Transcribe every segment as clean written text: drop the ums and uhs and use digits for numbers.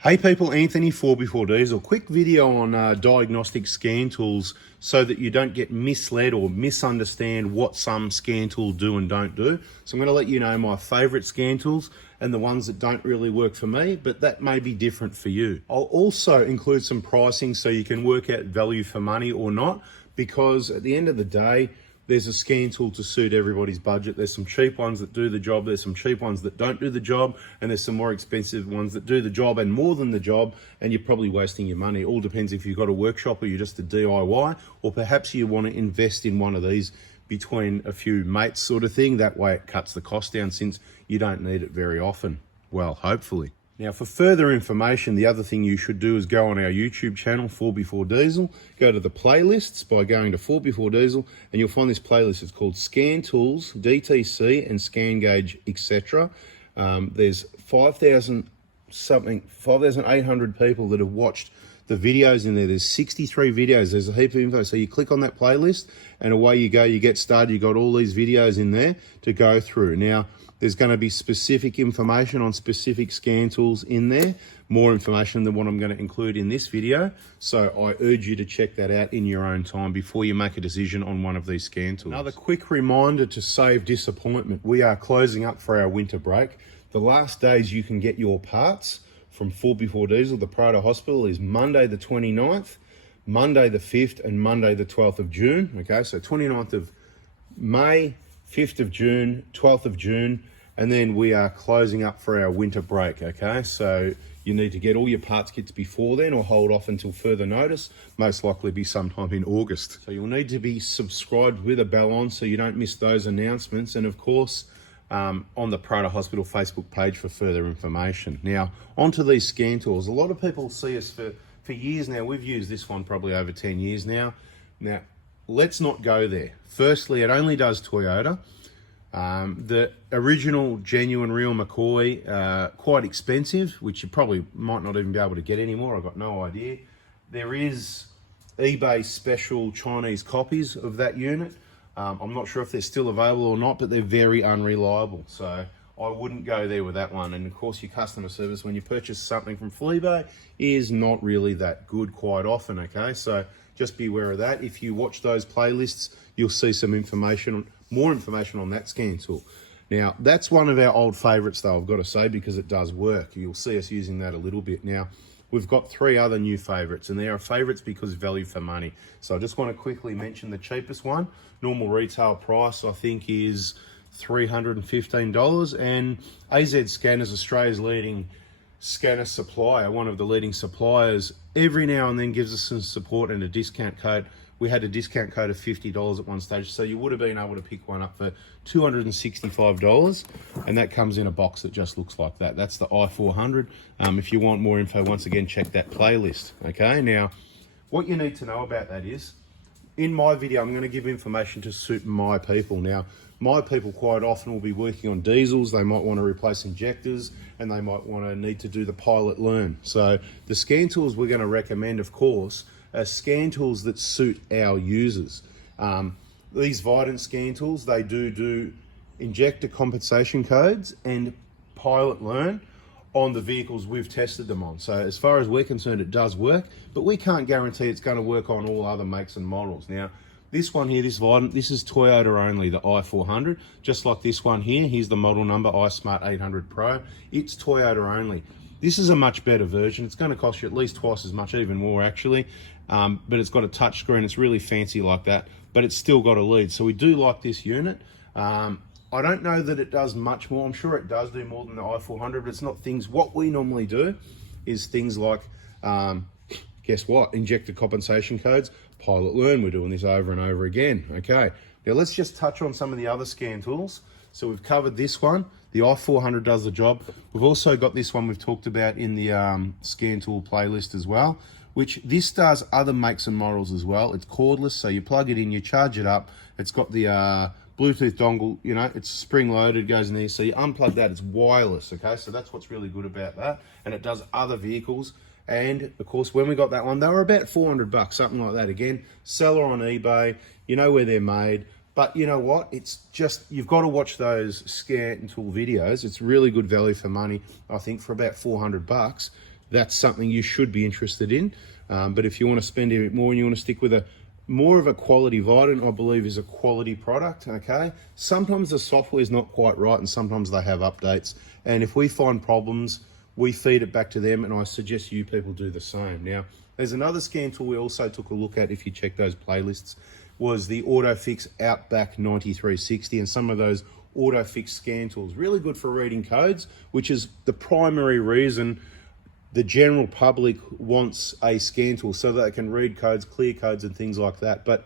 Hey people, Anthony 4x4 Diesel. Quick video on diagnostic scan tools so that you don't get misled or misunderstand what some scan tools do and don't do. So I'm going to let you know my favorite scan tools and the ones that don't really work for me, but that may be different for you. I'll also include some pricing so you can work out value for money or not, because at the end of the day, there's a scan tool to suit everybody's budget. There's some cheap ones that do the job, there's some cheap ones that don't do the job, and there's some more expensive ones that do the job and more than the job, and you're probably wasting your money. It all depends if you've got a workshop or you're just a DIY, or perhaps you want to invest in one of these between a few mates sort of thing. That way it cuts the cost down since you don't need it very often. Well, hopefully. Now, for further information, the other thing you should do is go on our YouTube channel, 4x4 Diesel, go to the playlists by going to 4x4 Diesel, and you'll find this playlist. It's called Scan Tools, DTC, and Scan Gauge, etc. There's 5,800 people that have watched the videos in there. There's 63 videos. There's a heap of info. So you click on that playlist, and away you go. You get started. You got all these videos in there to go through. Now, there's going to be specific information on specific scan tools in there, more information than what I'm going to include in this video. So I urge you to check that out in your own time before you make a decision on one of these scan tools. Another quick reminder to save disappointment. We are closing up for our winter break. The last days you can get your parts from 4x4 Diesel, the Proto Hospital, is Monday the 29th, Monday the 5th, and Monday the 12th of June. Okay, so 29th of May, 5th of June, 12th of June, and then we are closing up for our winter break, okay? So you need to get all your parts kits before then or hold off until further notice, most likely be sometime in August. So you'll need to be subscribed with a bell on so you don't miss those announcements, and of course, on the Proto Hospital Facebook page for further information. Now, onto these scan tools. A lot of people see us for years now. We've used this one probably over 10 years now. Now, let's not go there. Firstly, it only does Toyota. The original genuine real McCoy, quite expensive, which you probably might not even be able to get anymore. I've got no idea. There is eBay special Chinese copies of that unit. I'm not sure if they're still available or not, but they're very unreliable. So I wouldn't go there with that one. And of course, your customer service when you purchase something from Fleabay is not really that good quite often, okay? So just be aware of that. If you watch those playlists, you'll see some information, more information on that scan tool. Now, that's one of our old favorites though, I've got to say, because it does work. You'll see us using that a little bit. Now, we've got 3 other new favorites, and they are favorites because value for money. So I just want to quickly mention the cheapest one. Normal retail price, I think, is $315, and AZ Scanners, Australia's leading scanner supplier, one of the leading suppliers, every now and then gives us some support and a discount code. We had a discount code of $50 at one stage, so you would have been able to pick one up for $265, and that comes in a box that just looks like that. That's the i400. If you want more info, once again, check that playlist. Okay, now what you need to know about that is, in my video, I'm going to give information to suit my people. Now, my people quite often will be working on diesels. They might want to replace injectors, and they might need to do the pilot learn. So the scan tools we're going to recommend, of course, are scan tools that suit our users. These Vidant scan tools, they do injector compensation codes and pilot learn on the vehicles we've tested them on. So as far as we're concerned, it does work, but we can't guarantee it's going to work on all other makes and models. Now, this one here, this Vidant, this is Toyota only, the i400, just like this one here. Here's the model number, iSmart 800 Pro. It's Toyota only. This is a much better version. It's going to cost you at least twice as much, even more actually, but it's got a touch screen. It's really fancy like that, but it's still got a lead. So we do like this unit. I don't know that it does much more. I'm sure it does do more than the i400, but it's not things. What we normally do is things like, guess what? Injector compensation codes, pilot learn. We're doing this over and over again. Okay, now let's just touch on some of the other scan tools. So we've covered this one. The i400 does the job. We've also got this one we've talked about in the scan tool playlist as well, which this does other makes and models as well. It's cordless, so you plug it in, you charge it up. It's got the Bluetooth dongle, you know, it's spring loaded, goes in there. So you unplug that, it's wireless, okay? So that's what's really good about that. And it does other vehicles. And of course, when we got that one, they were about $400, something like that. Again, seller on eBay, you know where they're made. But you know what? It's just, you've got to watch those scan tool videos. It's really good value for money, I think, for about $400. that's something you should be interested in. But if you want to spend a bit more and you want to stick with a more of a quality Vidant, I believe is a quality product, okay? Sometimes the software is not quite right and sometimes they have updates. And if we find problems, we feed it back to them, and I suggest you people do the same. Now, there's another scan tool we also took a look at, if you check those playlists, was the Autophix Outback 9360, and some of those Autophix scan tools. Really good for reading codes, which is the primary reason the general public wants a scan tool, so that they can read codes, clear codes and things like that. But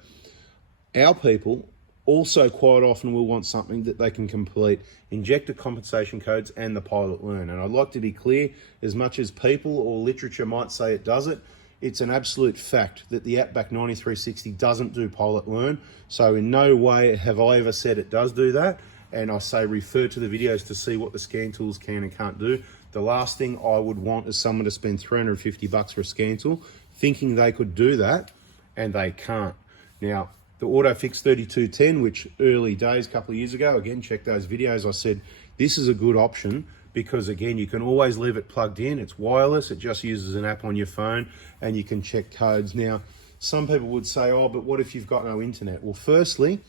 our people also quite often will want something that they can complete injector compensation codes and the pilot learn. And I'd like to be clear, as much as people or literature might say it does it, it's an absolute fact that the Outback 9360 doesn't do pilot learn. So in no way have I ever said it does do that. And I say refer to the videos to see what the scan tools can and can't do. The last thing I would want is someone to spend $350 for a scan tool thinking they could do that, and they can't. Now, the Autophix 3210, which early days, a couple of years ago, again, check those videos, I said, this is a good option because, again, you can always leave it plugged in. It's wireless. It just uses an app on your phone, and you can check codes. Now, some people would say, oh, but what if you've got no internet? Well, firstly,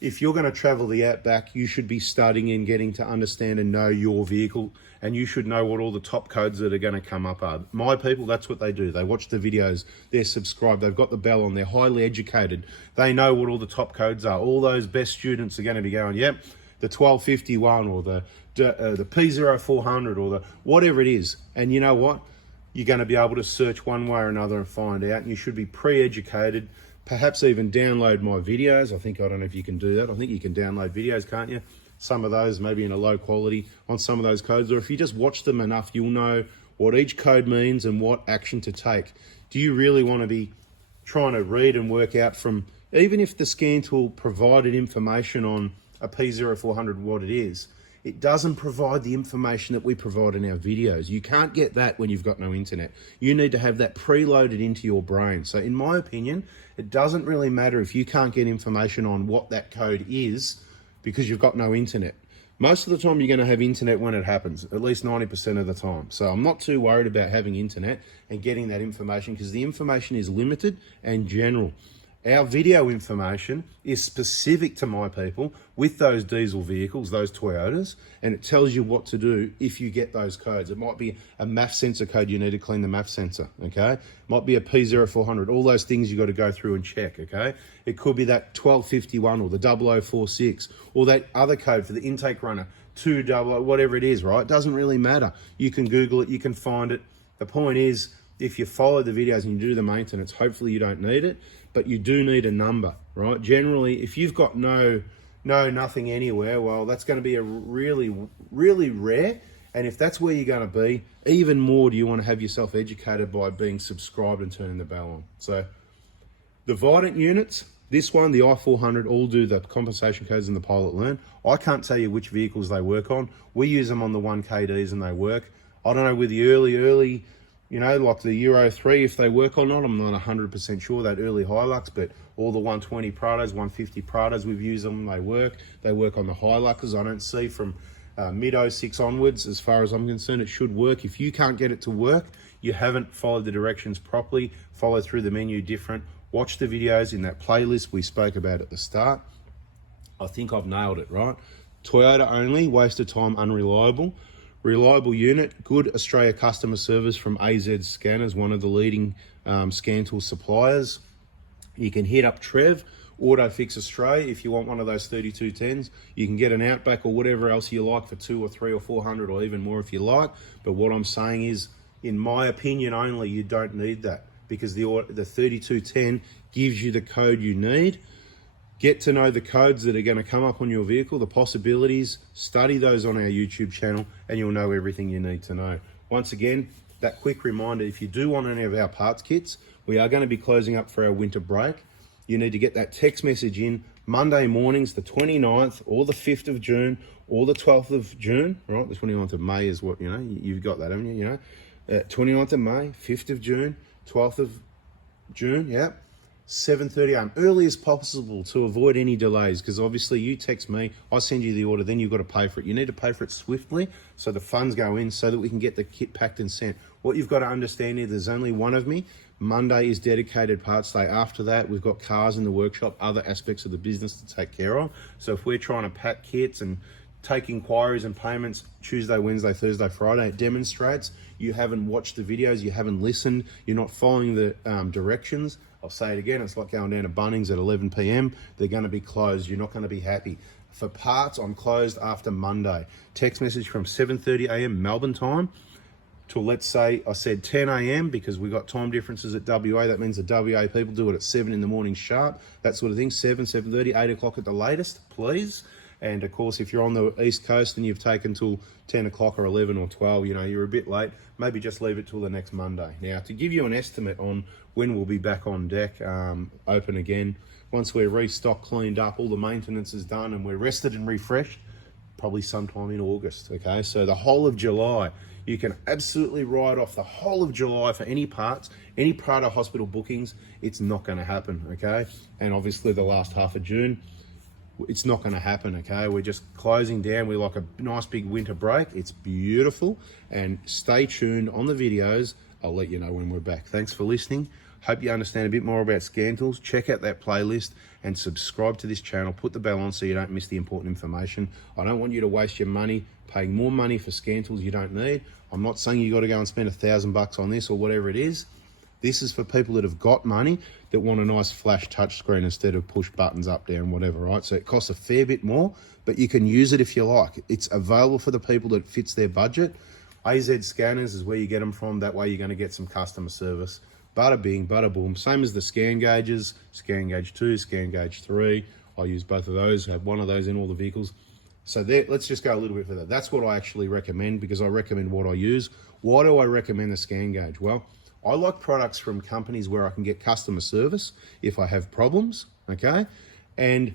if you're going to travel the Outback, you should be studying and getting to understand and know your vehicle, and you should know what all the top codes that are going to come up are. My people, that's what they do. They watch the videos, they're subscribed, they've got the bell on, they're highly educated. They know what all the top codes are. All those best students are going to be going, yep, the 1251 or the P0400 or the whatever it is. And you know what? You're going to be able to search one way or another and find out, and you should be pre-educated. Perhaps even download my videos. I don't know if you can do that. I think you can download videos, can't you? Some of those maybe in a low quality on some of those codes, or if you just watch them enough, you'll know what each code means and what action to take. Do you really want to be trying to read and work out from, even if the scan tool provided information on a P0400 what it is, it doesn't provide the information that we provide in our videos. You can't get that when you've got no internet. You need to have that preloaded into your brain. So in my opinion, it doesn't really matter if you can't get information on what that code is because you've got no internet. Most of the time you're going to have internet when it happens, at least 90% of the time. So I'm not too worried about having internet and getting that information because the information is limited and general. Our video information is specific to my people with those diesel vehicles, those Toyotas, and it tells you what to do if you get those codes. It might be a MAF sensor code, you need to clean the MAF sensor, okay? It might be a P0400, all those things you got to go through and check, okay? It could be that 1251 or the 0046 or that other code for the intake runner, 200, whatever it is, right? It doesn't really matter. You can Google it, you can find it. The point is, if you follow the videos and you do the maintenance, hopefully you don't need it, but you do need a number, right? Generally, if you've got nothing anywhere, well, that's going to be a really, really rare. And if that's where you're going to be, even more do you want to have yourself educated by being subscribed and turning the bell on. So the Vidant units, this one, the i400, all do the compensation codes and the pilot learn. I can't tell you which vehicles they work on. We use them on the 1KDs and they work. I don't know with the early, you know, like the Euro 3, if they work or not, I'm not 100% sure, that early Hilux, but all the 120 Prados, 150 Prados, we've used them, they work. They work on the Hiluxes. I don't see from mid-06 onwards, as far as I'm concerned, it should work. If you can't get it to work, you haven't followed the directions properly, follow through the menu different, watch the videos in that playlist we spoke about at the start. I think I've nailed it, right? Toyota only, waste of time, unreliable. Reliable unit, good Australia customer service from AZ Scanners, one of the leading scan tool suppliers. You can hit up Trev, Autophix Australia, if you want one of those 3210s. You can get an Outback or whatever else you like for 200 or 300 or 400 or even more if you like. But what I'm saying is, in my opinion only, you don't need that because the 3210 gives you the code you need. Get to know the codes that are going to come up on your vehicle, the possibilities, study those on our YouTube channel, and you'll know everything you need to know. Once again, that quick reminder, if you do want any of our parts kits, we are going to be closing up for our winter break. You need to get that text message in Monday mornings, the 29th or the 5th of June or the 12th of June, right? The 29th of May is what, you know, you've got that, haven't you? 29th of May, 5th of June, 12th of June, yeah. 7:30 a.m. early as possible to avoid any delays, because obviously you text me, I send you the order, then you've got to pay for it. You need to pay for it swiftly so the funds go in so that we can get the kit packed and sent. What you've got to understand is there's only one of me. Monday is dedicated parts day. After that, we've got cars in the workshop, other aspects of the business to take care of. So if we're trying to pack kits and take inquiries and payments Tuesday, Wednesday, Thursday, Friday, it demonstrates you haven't watched the videos, you haven't listened, you're not following the directions. I'll say it again, it's like going down to Bunnings at 11 p.m. They're going to be closed. You're not going to be happy. For parts, I'm closed after Monday. Text message from 7:30 a.m. Melbourne time till, let's say, I said 10 a.m. because we got time differences at WA. That means the WA people do it at 7 in the morning sharp, that sort of thing. 7, 7:30, 8 o'clock at the latest, please. And of course, if you're on the East Coast and you've taken till 10 o'clock or 11 or 12, you're a bit late, maybe just leave it till the next Monday. Now, to give you an estimate on when we'll be back on deck, open again, once we're restocked, cleaned up, all the maintenance is done and we're rested and refreshed, probably sometime in August, okay? So the whole of July, you can absolutely write off the whole of July for any parts, any Prado hospital bookings. It's not going to happen, okay? And obviously the last half of June, it's not going to happen, okay? We're just closing down. We're like a nice big winter break. It's beautiful. And stay tuned on the videos. I'll let you know when we're back. Thanks for listening. Hope you understand a bit more about scan tools. Check out that playlist and subscribe to this channel. Put the bell on so you don't miss the important information. I don't want you to waste your money paying more money for scan tools you don't need. I'm not saying you got to go and spend $1,000 on this or whatever it is. This is for people that have got money that want a nice flash touchscreen instead of push buttons up, down, whatever, right? So it costs a fair bit more, but you can use it if you like. It's available for the people that fits their budget. AZ Scanners is where you get them from. That way you're going to get some customer service. Bada bing, bada boom. Same as the scan gauges, scan gauge 2, scan gauge 3. I use both of those, have one of those in all the vehicles. So there, let's just go a little bit further. That's what I actually recommend because I recommend what I use. Why do I recommend the scan gauge? Well, I like products from companies where I can get customer service if I have problems, okay? And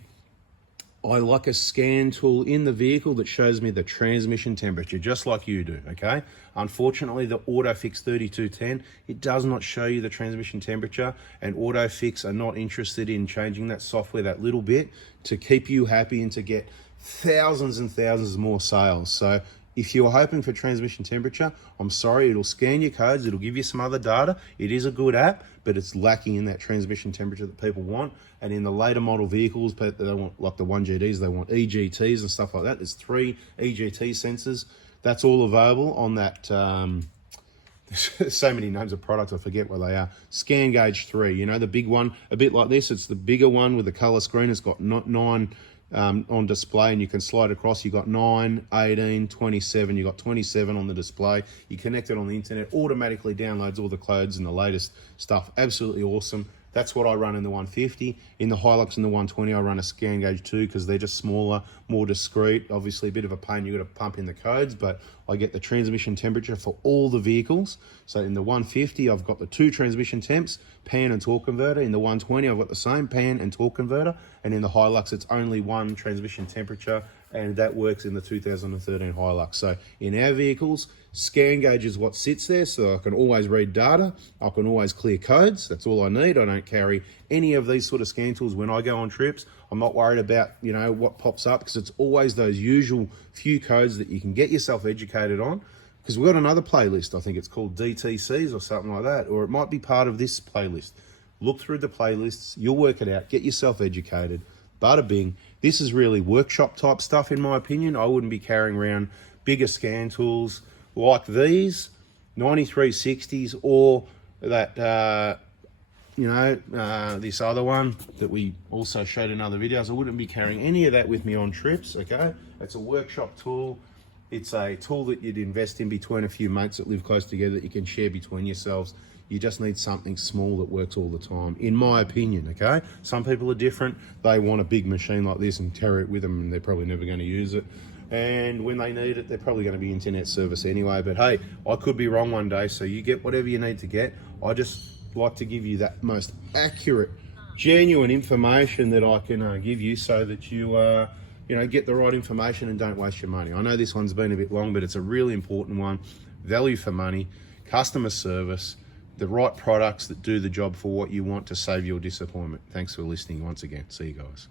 I like a scan tool in the vehicle that shows me the transmission temperature, just like you do, okay? Unfortunately, the Autophix 3210, it does not show you the transmission temperature, and Autophix are not interested in changing that software that little bit to keep you happy and to get thousands and thousands more sales. So if you're hoping for transmission temperature, I'm sorry, it'll scan your codes, it'll give you some other data. It is a good app, but it's lacking in that transmission temperature that people want. And in the later model vehicles, they want, like the 1GDs, they want EGTs and stuff like that. There's 3 EGT sensors. That's all available on that, so many names of products, I forget what they are. Scan gauge 3, the big one, a bit like this. It's the bigger one with the color screen. It's got 9 on display, and you can slide across. You got 9, 18, 27. You got 27 on the display. You connect it on the internet, automatically downloads all the codes and the latest stuff. Absolutely awesome. That's what I run in the 150. In the Hilux and the 120, I run a scan gauge 2 because they're just smaller, more discreet. Obviously, a bit of a pain. You got to pump in the codes, but I get the transmission temperature for all the vehicles. So in the 150, I've got the 2 transmission temps, pan and torque converter. In the 120, I've got the same pan and torque converter. And in the Hilux, it's only 1 transmission temperature, and that works in the 2013 Hilux. So in our vehicles, scan gauge is what sits there, so I can always read data, I can always clear codes. That's all I need. I don't carry any of these sort of scan tools when I go on trips. I'm not worried about what pops up, because it's always those usual few codes that you can get yourself educated on. Because we've got another playlist, I think it's called DTCs or something like that, or it might be part of this playlist. Look through the playlists, you'll work it out, get yourself educated. Bada bing. This is really workshop type stuff in my opinion. I wouldn't be carrying around bigger scan tools like these 9360s or that this other one that we also showed in other videos. I wouldn't be carrying any of that with me on trips, okay? It's a workshop tool. It's a tool that you'd invest in between a few mates that live close together that you can share between yourselves. You just need something small that works all the time, in my opinion, okay? Some people are different. They want a big machine like this and carry it with them, and they're probably never going to use it. And when they need it, they're probably going to be internet service anyway. But hey, I could be wrong one day, so you get whatever you need to get. I just like to give you that most accurate, genuine information that I can give you so that you get the right information and don't waste your money. I know this one's been a bit long, but it's a really important one. Value for money, customer service, the right products that do the job for what you want to save your disappointment. Thanks for listening once again. See you guys.